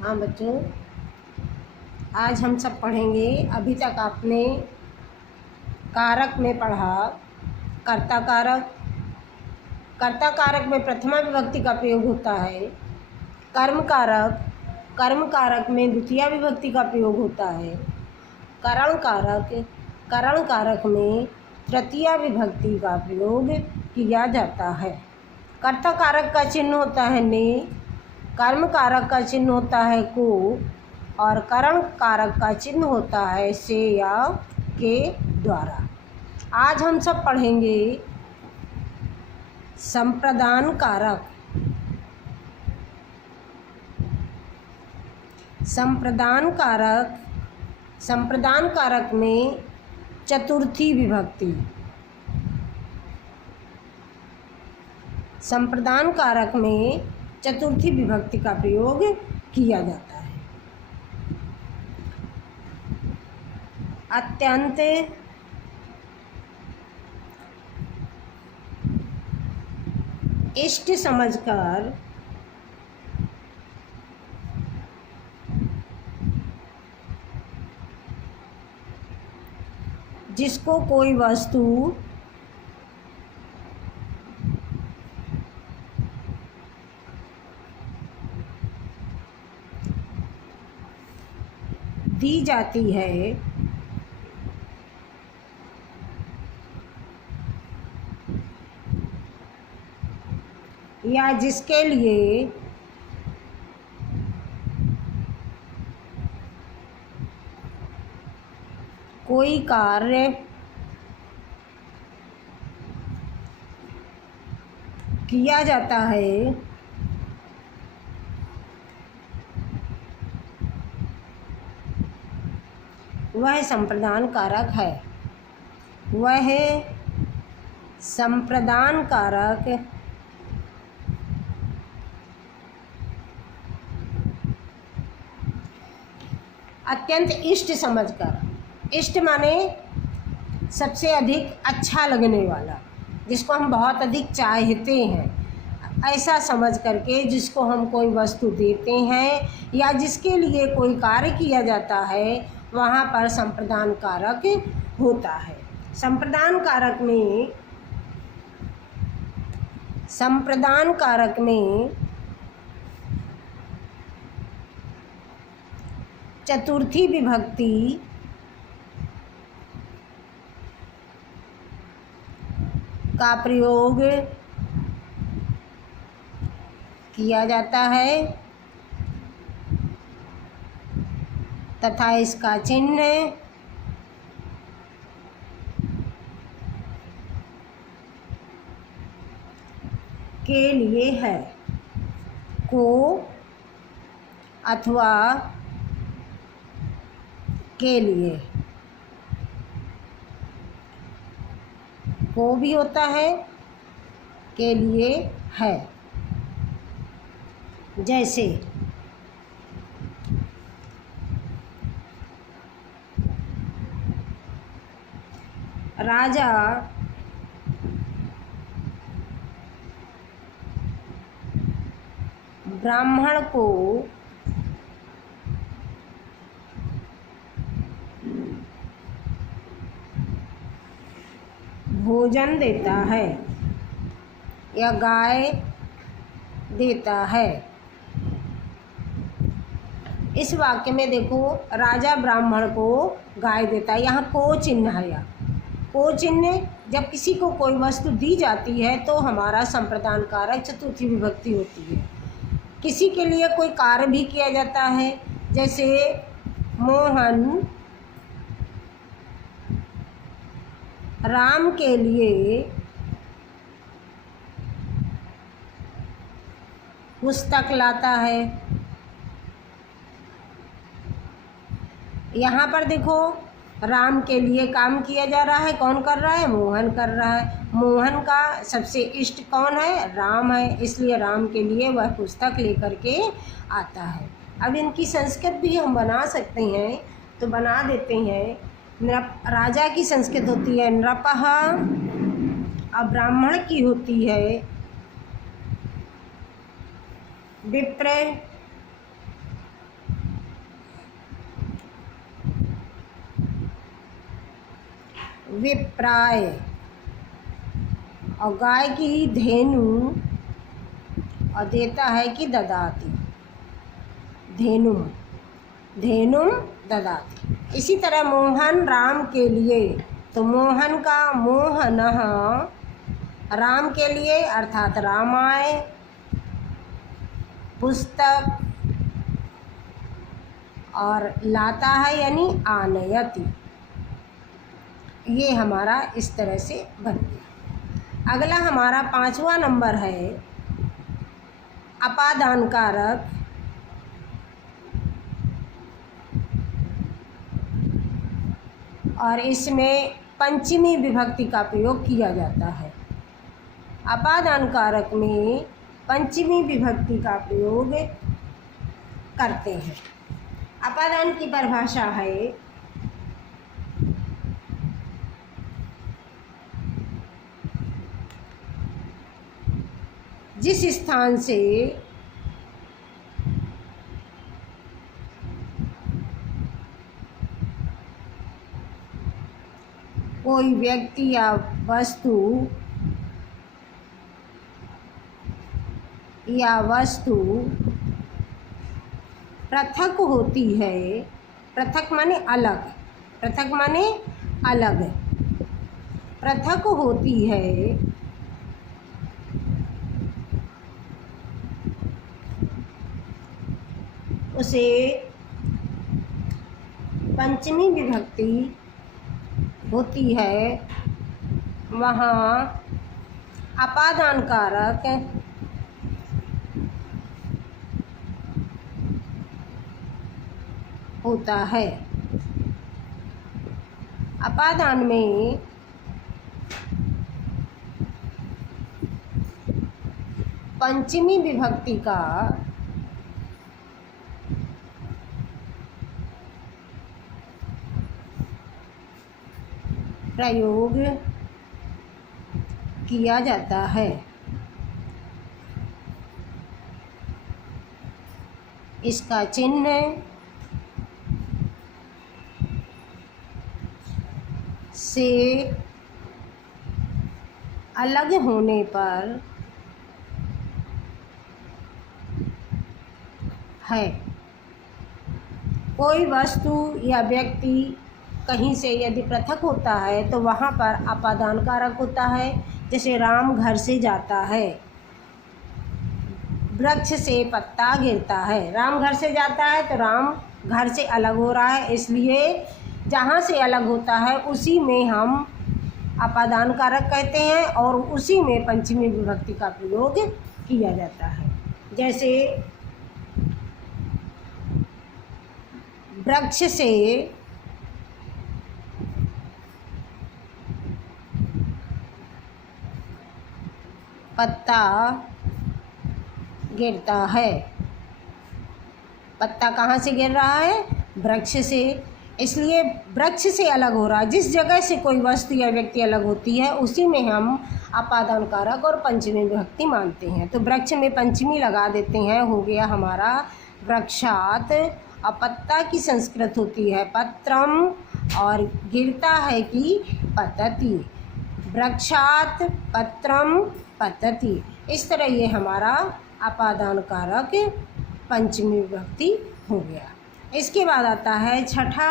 हाँ बच्चों, आज हम सब पढ़ेंगे। अभी तक आपने कारक में पढ़ा कर्ता कारक। कर्ता कारक में प्रथमा विभक्ति का प्रयोग होता है। कर्म कारक, कर्म कारक में द्वितीया विभक्ति का प्रयोग होता है। करण कारक, करण कारक में तृतीया विभक्ति का प्रयोग किया जाता है। कर्ता कारक का चिन्ह होता है ने, कर्म कारक का चिन्ह होता है को और करण कारक का चिन्ह होता है से या के द्वारा। आज हम सब पढ़ेंगे संप्रदान कारक। संप्रदान कारक, संप्रदान कारक में चतुर्थी विभक्ति। संप्रदान कारक में चतुर्थी विभक्ति का प्रयोग किया जाता है। अत्यंत, इष्ट समझकर, जिसको कोई वस्तु दी जाती है या जिसके लिए कोई कार्य किया जाता है, वह संप्रदान कारक है। वह संप्रदान कारक अत्यंत इष्ट समझकर, इष्ट माने सबसे अधिक अच्छा लगने वाला, जिसको हम बहुत अधिक चाहते हैं, ऐसा समझ करके जिसको हम कोई वस्तु देते हैं या जिसके लिए कोई कार्य किया जाता है, वहाँ पर संप्रदान कारक होता है। संप्रदान कारक में, संप्रदान कारक में चतुर्थी विभक्ति का प्रयोग किया जाता है तथा इसका चिन्ह के लिए है। को अथवा के लिए, को भी होता है, के लिए है। जैसे राजा ब्राह्मण को भोजन देता है या गाय देता है। इस वाक्य में देखो, राजा ब्राह्मण को गाय देता है, यहाँ को चिन्ह है। या को चिन्ह जब किसी को कोई वस्तु दी जाती है तो हमारा संप्रदान कारक चतुर्थी विभक्ति होती है। किसी के लिए कोई कार्य भी किया जाता है, जैसे मोहन राम के लिए पुस्तक लाता है। यहाँ पर देखो, राम के लिए काम किया जा रहा है। कौन कर रहा है? मोहन कर रहा है। मोहन का सबसे इष्ट कौन है? राम है, इसलिए राम के लिए वह पुस्तक लेकर के आता है। अब इनकी संस्कृत भी हम बना सकते हैं, तो बना देते हैं। राजा की संस्कृत होती है नृपः, और ब्राह्मण की होती है विप्र, विप्राय, और गाय की ही धेनु, और देता है कि ददाति, धेनुम, धेनुम ददाति। इसी तरह मोहन राम के लिए, तो मोहन का मोहनः राम के लिए अर्थात रामाय, पुस्तक, और लाता है यानी आनयति। ये हमारा इस तरह से बन गया। अगला हमारा 5वां नंबर है अपादान कारक। और इसमें पंचमी विभक्ति का प्रयोग किया जाता है। अपादान कारक में पंचमी विभक्ति का प्रयोग करते हैं। अपादान की परिभाषा है जिस स्थान से कोई व्यक्ति या वस्तु पृथक होती है। पृथक माने अलग, पृथक माने अलग, पृथक होती है उसे पंचमी विभक्ति होती है। वहाँ अपादान कारक होता है। अपादान में पंचमी विभक्ति का प्रयोग किया जाता है। इसका चिन्ह से अलग होने पर है। कोई वस्तु या व्यक्ति कहीं से यदि पृथक होता है तो वहाँ पर अपादान कारक होता है। जैसे राम घर से जाता है, वृक्ष से पत्ता गिरता है। राम घर से जाता है तो राम घर से अलग हो रहा है, इसलिए जहाँ से अलग होता है उसी में हम अपादान कारक कहते हैं और उसी में पंचमी विभक्ति का प्रयोग किया जाता है। जैसे वृक्ष से पत्ता गिरता है। पत्ता कहाँ से गिर रहा है? वृक्ष से, इसलिए वृक्ष से अलग हो रहा है। जिस जगह से कोई वस्तु या व्यक्ति अलग होती है उसी में हम अपादान कारक और पंचमी विभक्ति मानते हैं। तो वृक्ष में पंचमी लगा देते हैं, हो गया हमारा वृक्षात। और पत्ता की संस्कृत होती है पत्रम, और गिरता है कि पतति। वृक्षात पत्रम पतति। इस तरह ये हमारा अपादान कारक पंचमी विभक्ति हो गया। इसके बाद आता है छठा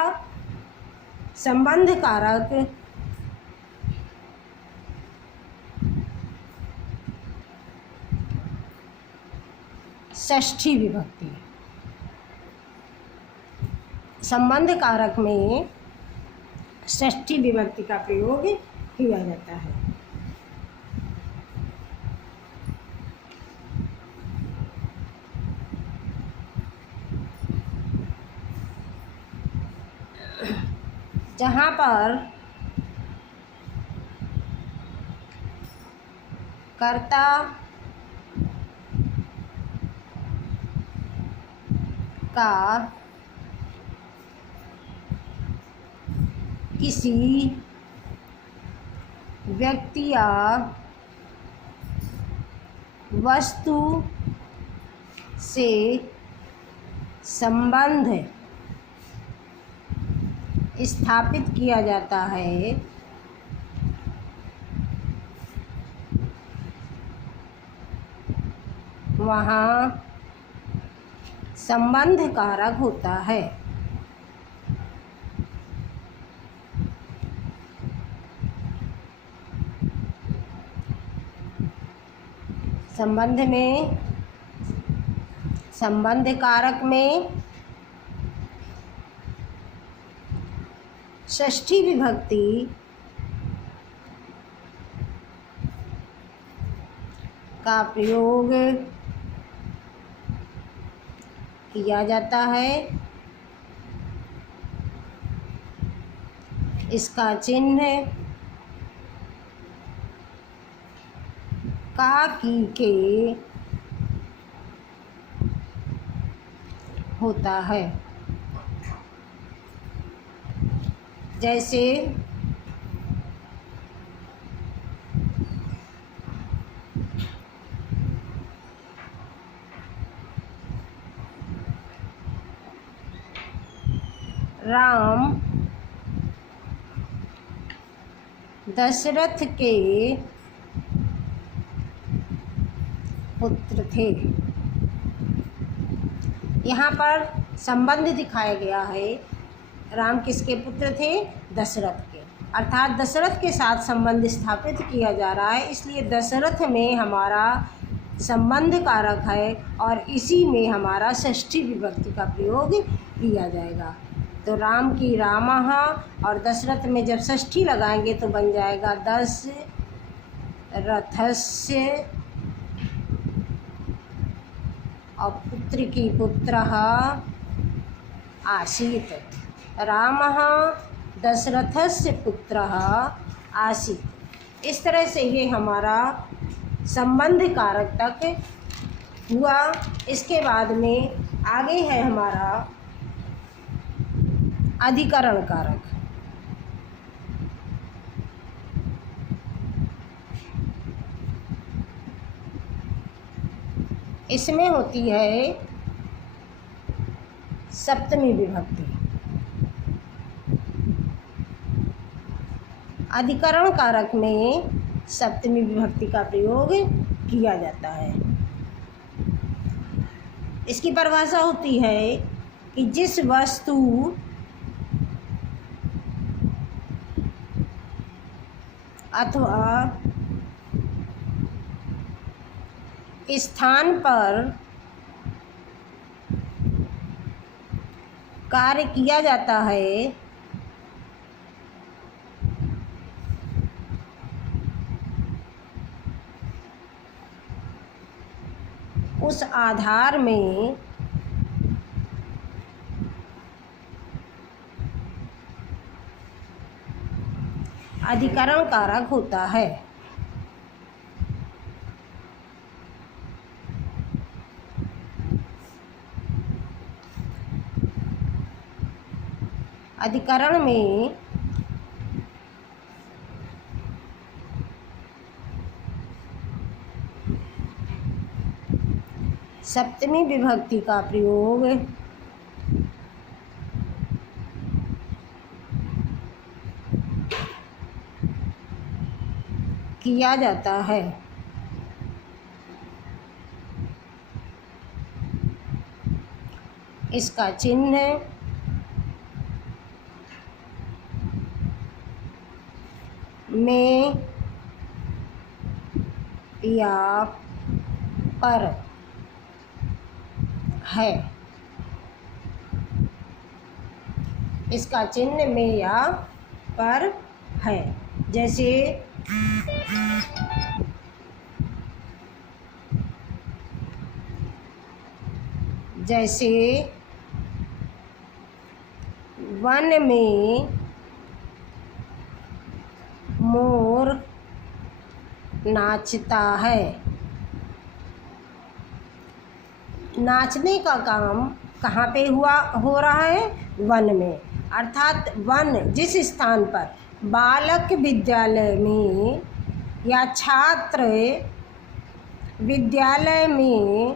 संबंध कारक। षष्ठी विभक्ति। संबंध कारक में षष्ठी विभक्ति का प्रयोग किया जाता है। जहाँ पर कर्ता का किसी व्यक्ति या वस्तु से संबंध स्थापित किया जाता है वहाँ संबंध कारक होता है। संबंध कारक में षष्ठी विभक्ति का प्रयोग किया जाता है। इसका चिन्ह का, की, के होता है। जैसे राम दशरथ के पुत्र थे। यहाँ पर संबंध दिखाया गया है। राम किसके पुत्र थे? दशरथ के, अर्थात दशरथ के साथ संबंध स्थापित किया जा रहा है, इसलिए दशरथ में हमारा संबंध कारक है और इसी में हमारा षष्ठी विभक्ति का प्रयोग किया जाएगा। तो राम की रामः और दशरथ में जब षष्ठी लगाएंगे तो बन जाएगा दशरथस्य, और पुत्र की पुत्रः आसीत्। रामः दशरथस्य पुत्रः आसीत्। इस तरह से ये हमारा संबंध कारक तक हुआ। इसके बाद में आगे है हमारा अधिकरण कारक। इसमें होती है सप्तमी विभक्ति। अधिकरण कारक में सप्तमी विभक्ति का प्रयोग किया जाता है। इसकी परिभाषा होती है कि जिस वस्तु अथवा स्थान पर कार्य किया जाता है उस आधार में अधिकरण कारक होता है। अधिकरण में सप्तमी विभक्ति का प्रयोग किया जाता है। इसका चिन्ह में या पर है। इसका चिन्ह में या पर है। जैसे वन में मोर नाचता है। नाचने का काम कहाँ पे हो रहा है? वन में। अर्थात वन जिस स्थान पर बालक विद्यालय में या छात्र विद्यालय में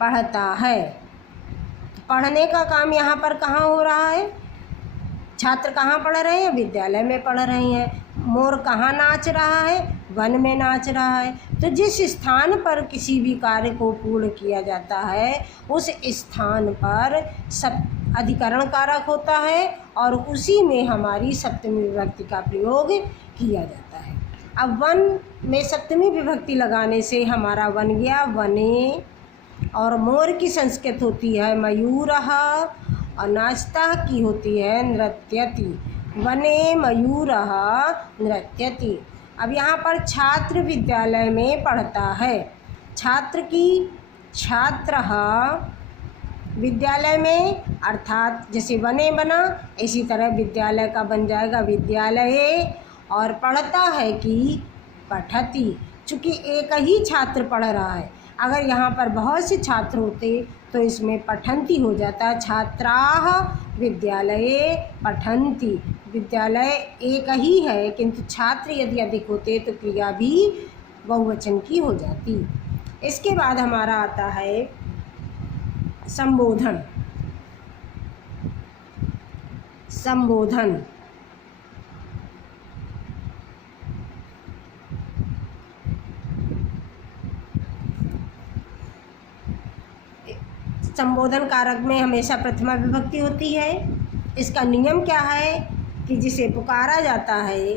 पढ़ता है। पढ़ने का काम यहाँ पर कहाँ हो रहा है? छात्र कहाँ पढ़ रहे हैं? विद्यालय में पढ़ रहे हैं। मोर कहाँ नाच रहा है? वन में नाच रहा है। तो जिस स्थान पर किसी भी कार्य को पूर्ण किया जाता है उस स्थान पर अधिकरण कारक होता है और उसी में हमारी सप्तमी विभक्ति का प्रयोग किया जाता है। अब वन में सप्तमी विभक्ति लगाने से हमारा बन गया वने, और मोर की संस्कृत होती है मयूरः और नाचता की होती है नृत्यति। वने मयूरः नृत्यति। अब यहाँ पर छात्र विद्यालय में पढ़ता है, छात्र की छात्रः विद्यालय में, अर्थात जैसे वने बना इसी तरह विद्यालय का बन जाएगा विद्यालये, और पढ़ता है कि पठति। चूँकि एक ही छात्र पढ़ रहा है, अगर यहाँ पर बहुत से छात्र होते तो इसमें पठन्ति हो जाता। छात्राः विद्यालये पठन्ति। विद्यालय एक ही है किंतु छात्र यदि अधिक होते तो क्रिया भी बहुवचन की हो जाती। इसके बाद हमारा आता है संबोधन। संबोधन संबोधन कारक में हमेशा प्रथमा विभक्ति होती है। इसका नियम क्या है कि जिसे पुकारा जाता है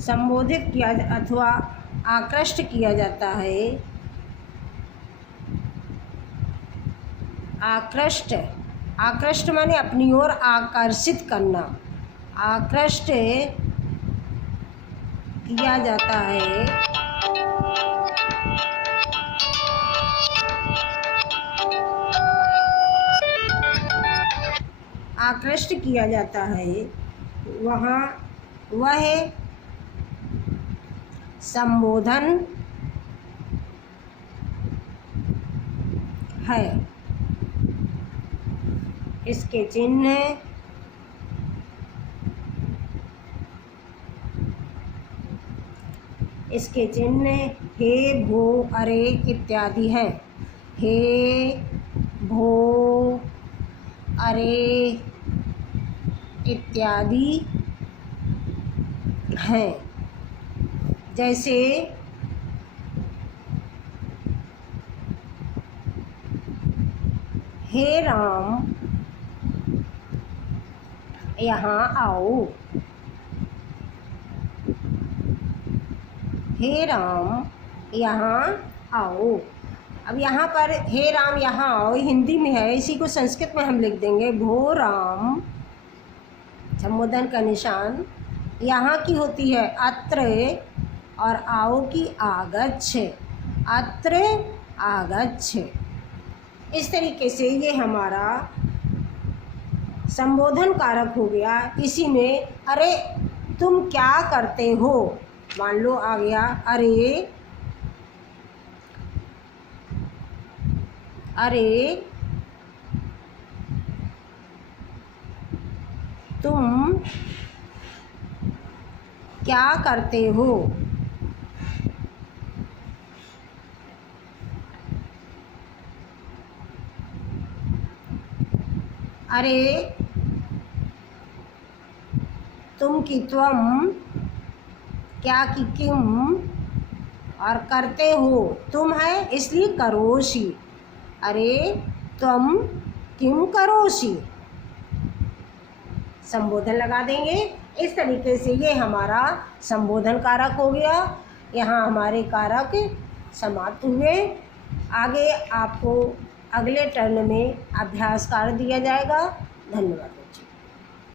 संबोधित किया अथवा आकृष्ट किया जाता है। आकृष्ट, आकृष्ट माने अपनी ओर आकर्षित करना। आकृष्ट किया जाता है आकृष्ट किया जाता है वहाँ वह संबोधन है। इसके चिन्ह हे भो अरे इत्यादि हैं। हे भो अरे इत्यादि हैं। जैसे हे राम यहाँ आओ। हे राम यहाँ आओ। अब यहाँ पर हे राम यहाँ आओ हिंदी में है, इसी को संस्कृत में हम लिख देंगे भो राम, संबोधन का निशान। यहाँ की होती है अत्र और आओ की आगच्छ। अत्र आगच्छ। इस तरीके से ये हमारा संबोधन कारक हो गया। इसी में अरे तुम क्या करते हो, मान लो आ गया अरे अरे तुम क्या करते हो। अरे तुम की त्वम, क्या की किम, और करते हो तुम है इसलिए करोषि। अरे तुम किम करोषि, संबोधन लगा देंगे। इस तरीके से ये हमारा संबोधन कारक हो गया। यहाँ हमारे कारक समाप्त हुए। आगे आपको अगले टर्न में अभ्यास कार्य दिया जाएगा। धन्यवाद।